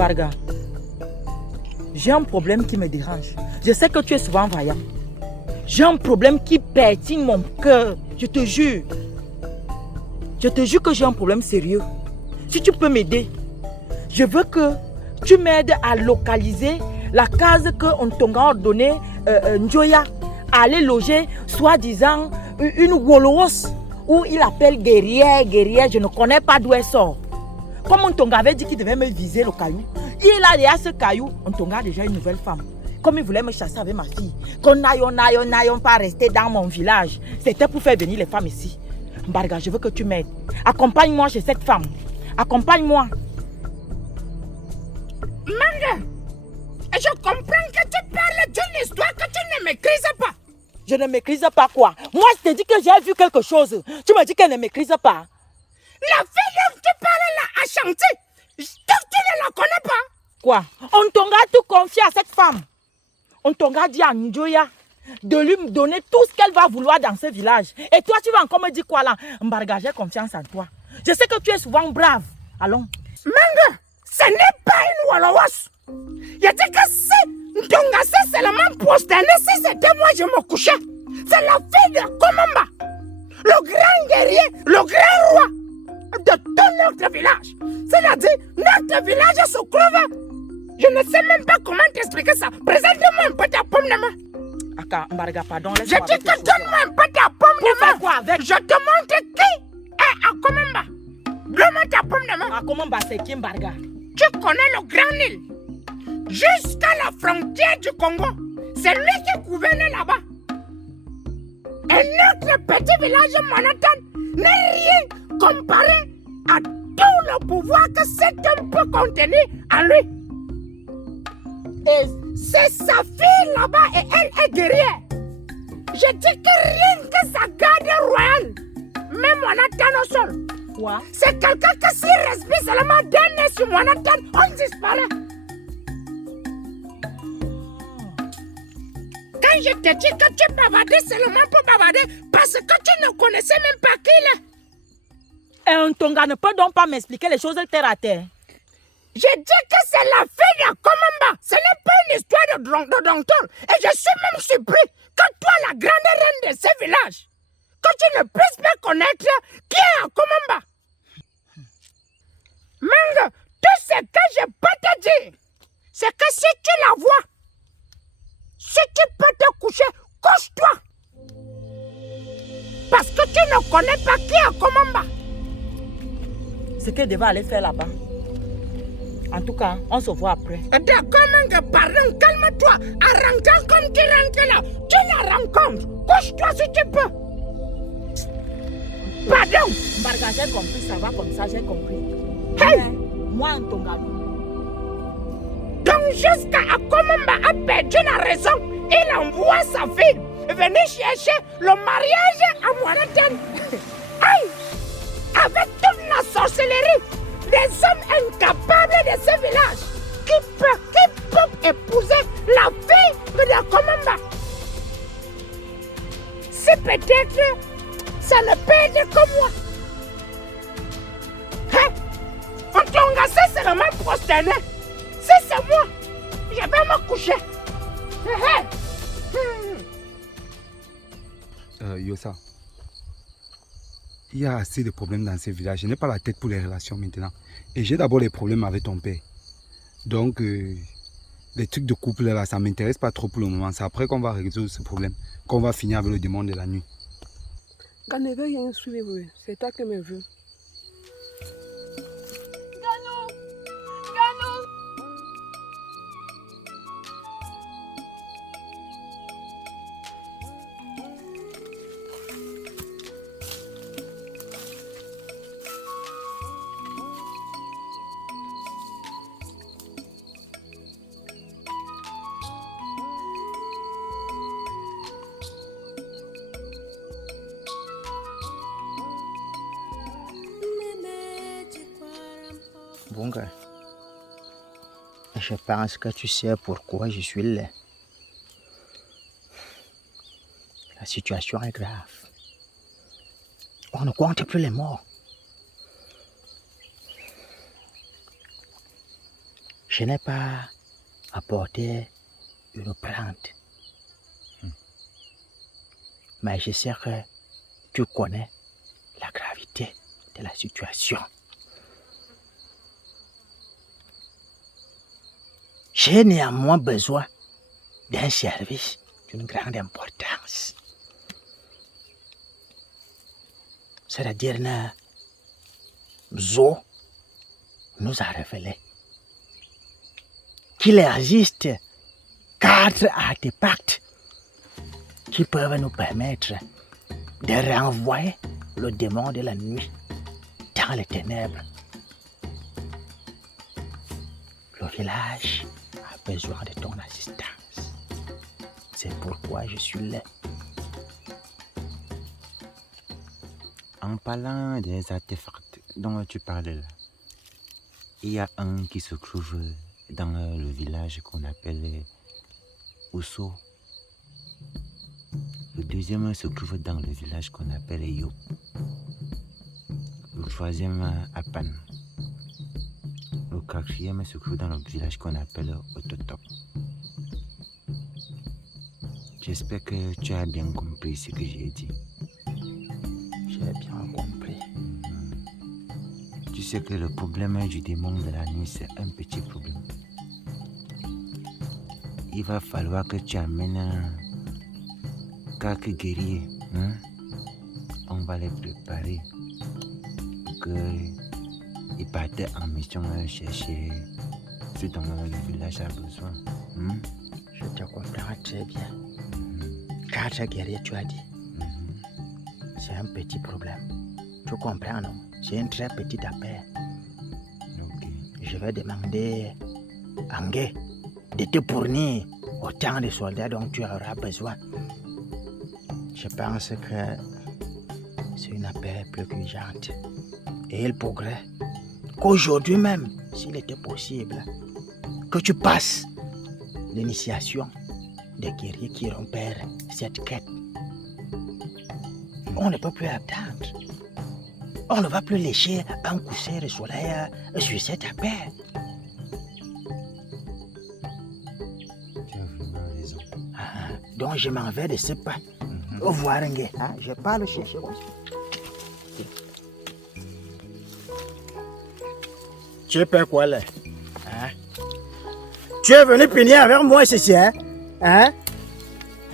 Mbarga, j'ai un problème qui me dérange. Je sais que tu es souvent vaillant. J'ai un problème qui perturbe mon cœur. Je te jure. Je te jure que j'ai un problème sérieux. Si tu peux m'aider, je veux que tu m'aides à localiser la case que Ontonga a donnée Njoya à aller loger, soi-disant, une Woloos où il appelle guerrière, je ne connais pas d'où elle sort. Comme Ontonga avait dit qu'il devait me viser le caillou, il a déjà ce caillou. Ontonga a déjà une nouvelle femme. Comme il voulait me chasser avec ma fille, qu'on n'aille pas rester dans mon village. C'était pour faire venir les femmes ici. Mbarga, je veux que tu m'aides. Accompagne-moi chez cette femme. Accompagne-moi. Manga, je comprends que tu parles d'une histoire que tu ne maîtrises pas. Je ne maîtrise pas quoi? Moi, je te dis que j'ai vu quelque chose. Tu me dis qu'elle ne maîtrise pas. La fille dont tu parles là, Ashanti, tu ne la connais pas. Quoi? On t'aura tout confié à cette femme. On t'aura dit à Njoya de lui donner tout ce qu'elle va vouloir dans ce village. Et toi, tu vas encore me dire quoi là? Mbarga, j'ai confiance en toi. Je sais que tu es souvent brave. Allons. Manga, ce n'est pas une Wolowas. Je dis que si Ndonga s'est seulement prosterné, si c'était moi, je me couchais. C'est la fille de Komamba, le grand guerrier, le grand roi de tout notre village. C'est-à-dire, notre village se trouve. Je ne sais même pas comment t'expliquer ça. Présente-moi un peu ta pomme de main. Aka, Mbarga, pardon. Je dis que donne-moi un peu ta pomme de main. Quoi avec? Je te montre qui est Akomamba. Donne-moi ta pomme de main. Akomamba, c'est qui Mbarga? Tu connais le Grand Nil. Jusqu'à la frontière du Congo. C'est lui qui gouverne là-bas. Et notre petit village Manhattan n'est rien comparé à tout le pouvoir que cet homme peut contenir en lui. Et c'est sa fille là-bas et elle est guerrière. Je dis que rien que sa garde royale, même Manhattan au sol. Quoi? C'est quelqu'un que s'il respire seulement d'un nez sur Manhattan, on disparaît. Quand je te dis que tu bavardais seulement pour bavarder, parce que tu ne connaissais même pas qui il est. Et un Tonga ne peut donc pas m'expliquer les choses terre à terre. Je dis que c'est la fille de Komamba. Ce n'est pas une histoire de docteur. Et je suis même surpris que toi, la grande reine de ce village, que tu ne puisses pas connaître qui est Komamba. Manga, tout ce que je peux te dire, c'est que si tu la vois, si tu peux te coucher, couche-toi. Parce que tu ne connais pas qui est Komamba. Ce qu'elle devait aller faire là-bas. En tout cas, on se voit après. D'accord, Manga, pardon, calme-toi. En rentrant comme tu rentres là, tu la rencontres. Couche-toi si tu peux. Pardon. Mbarga, j'ai compris, ça va comme ça, j'ai compris. Hey. Mais moi, en Tonga. Donc, jusqu'à Akomamba a perdu la raison, il envoie sa fille venir chercher le mariage à Manhattan. Aïe! Avec toute la sorcellerie, des hommes incapables de ce village qui peuvent épouser la fille de Komamba. Si peut-être ça ne peut être que moi. Hein? On t'engageait seulement prosterné. Si c'est moi, je vais me coucher. Yossa, il y a assez de problèmes dans ce village. Je n'ai pas la tête pour les relations maintenant. Et j'ai d'abord les problèmes avec ton père. Donc, les trucs de couple là, ça ne m'intéresse pas trop pour le moment. C'est après qu'on va résoudre ce problème, qu'on va finir avec le démon de la nuit. Quand ne veut rien suivre, c'est toi qui me veux. Bunga, je pense que tu sais pourquoi je suis là. La situation est grave. On ne compte plus les morts. Je n'ai pas apporté une plainte. Mais je sais que tu connais la gravité de la situation. J'ai néanmoins besoin d'un service d'une grande importance. C'est-à-dire, Zo nous a révélé qu'il existe 4 artefacts qui peuvent nous permettre de renvoyer le démon de la nuit dans les ténèbres. Le village a besoin de ton assistance. C'est pourquoi je suis là. En parlant des artefacts dont tu parles là, il y a un qui se trouve dans le village qu'on appelle Ousso. Le deuxième se trouve dans le village qu'on appelle Yo. Le troisième à Pan. Le quatrième se trouve dans le village qu'on appelle Ototop. J'espère que tu as bien compris ce que j'ai dit. J'ai bien compris. Tu sais que le problème du démon de la nuit, c'est un petit problème. Il va falloir que tu amènes quelques guerriers. On va les préparer pour qu'ils partent en mission chercher ce dont le village a besoin. Je te comprends très bien. 4 guerriers, tu as dit. C'est un petit problème. Tu comprends, non? C'est une très petite affaire. Ok. Je vais demander à Ngué de te fournir autant de soldats dont tu auras besoin. Je pense que c'est une affaire plus urgente. Et il pourrait qu'aujourd'hui même, s'il était possible, que tu passes l'initiation des guerriers qui rompèrent cette quête. On ne peut plus attendre. On ne va plus lécher un coussin de soleil sur cette affaire. Tu as vraiment raison. Donc je m'en vais de ce pas. Au revoir, Ngué. Je parle chercher aussi. Tu es peur quoi là? Tu es venu finir avec moi, c'est ça?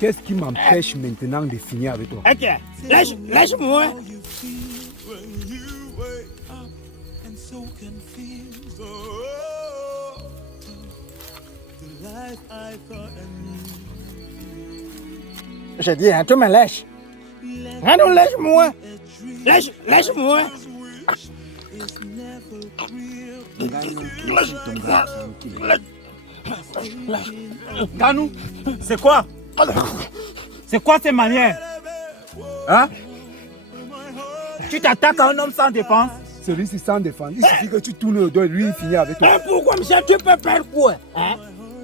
Qu'est-ce qui m'empêche maintenant de finir avec toi? Ok, lâche-moi. Je dis, tu me lâches. Non, lâche-moi. Lâche-moi. Ganou, c'est quoi? C'est quoi ces manières? Hein? Tu t'attaques à un homme sans défense? Celui-ci sans défendre. Il suffit que tu tournes le dos et lui il finit avec toi. Pourquoi, monsieur, tu peux faire quoi?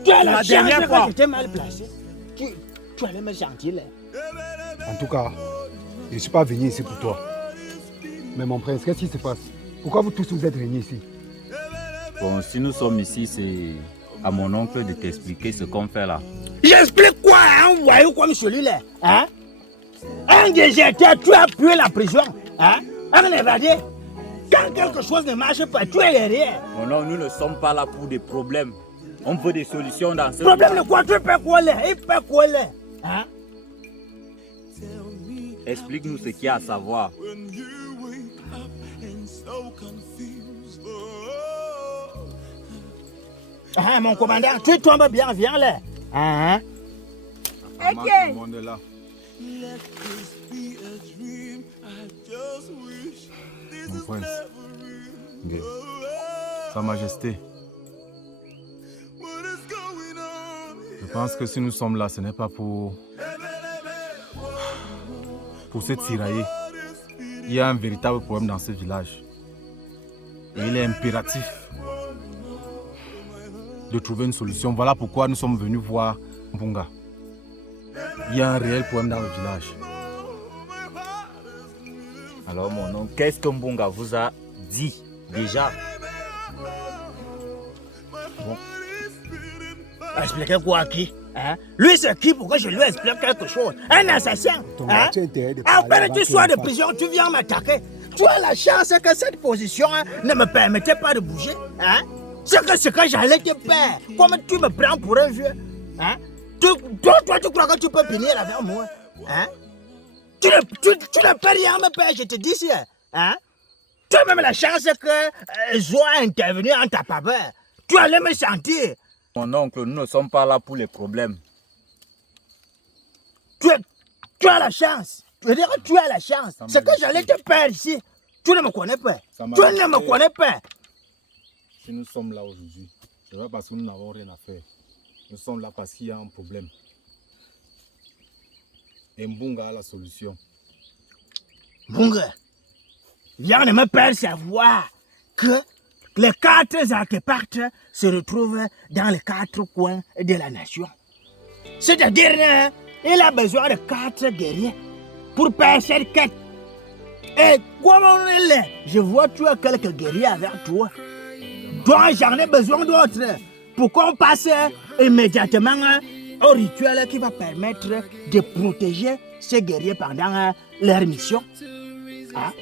Tu as la dernière chance fois. que j'étais mal placé. Tu allais me gentil là. En tout cas, je ne suis pas venu ici pour toi. Mais mon prince, qu'est-ce qui se passe? Pourquoi vous tous vous êtes réunis ici? Bon, si nous sommes ici, c'est à mon oncle de t'expliquer ce qu'on fait là. J'explique quoi à un voyou comme celui-là? Un déserteur, tu as pu la prison. Un évadé. Quand quelque chose ne marche pas, tu es derrière. Non, nous ne sommes pas là pour des problèmes. On veut des solutions dans ce Problème de quoi? Tu peux quoi là? Il peut quoi là? Explique-nous ce qu'il y a à savoir. Mon commandant, tu tombes bien, viens là. Comment tout le monde est là? Mon prince, Sa Majesté, je pense que si nous sommes là, ce n'est pas pour se tirailler. Il y a un véritable problème dans ce village. Et il est impératif de trouver une solution. Voilà pourquoi nous sommes venus voir Mbunga. Il y a un réel problème dans le village. Alors mon oncle, qu'est-ce que Mbunga vous a dit déjà? Bon, Expliquer quoi à qui? Hein? Lui, c'est qui pour que je lui explique quelque chose? Un assassin? Hein? Après que tu sois de prison, tu viens m'attaquer. Tu as la chance que cette position ne me permettait pas de bouger. Hein? C'est que j'allais te faire. Comme tu me prends pour un vieux. Hein? Toi, tu crois que tu peux finir avec moi? Hein? Tu ne peux rien me faire, je te dis ça. Hein? Tu as même la chance que Zoa intervenu en ta faveur. Tu allais me sentir. Mon oncle, nous ne sommes pas là pour les problèmes. Tu as la chance. Je veux dire que tu as la chance. C'est que j'allais te faire ici. Tu ne me connais pas. Tu ne me connais pas. Si nous sommes là aujourd'hui, ce n'est pas parce que nous n'avons rien à faire. Nous sommes là parce qu'il y a un problème. Et Mbunga a la solution. Mbunga, viens de me faire savoir que les 4 artefact se retrouvent dans les 4 coins de la nation. C'est-à-dire, il a besoin de 4 guerriers pour faire cette quête. Et comme on est là, je vois tu as quelques guerriers avec toi. Donc j'en ai besoin d'autres pour qu'on passe immédiatement au rituel qui va permettre de protéger ces guerriers pendant leur mission. Hein?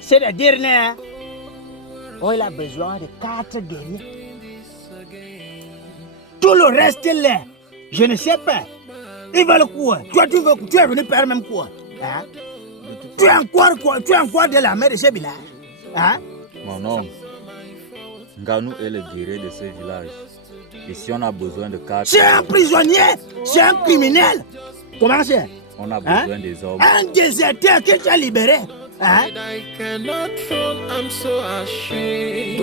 C'est-à-dire, il a besoin de 4 guerriers. Tout le reste là, je ne sais pas. Ils veulent quoi? Toi, tu es venu faire même quoi? Hein? Tu es encore quoi? Tu es encore de la mer de ce village? Hein? Mon oncle, Nganou est le guerrier de ce village. Et si on a besoin de 4... C'est un prisonnier! C'est un criminel! Comment c'est? On a besoin des hommes. Un déserteur qui t'a libéré! Hein? I cannot fall, I'm so ashamed.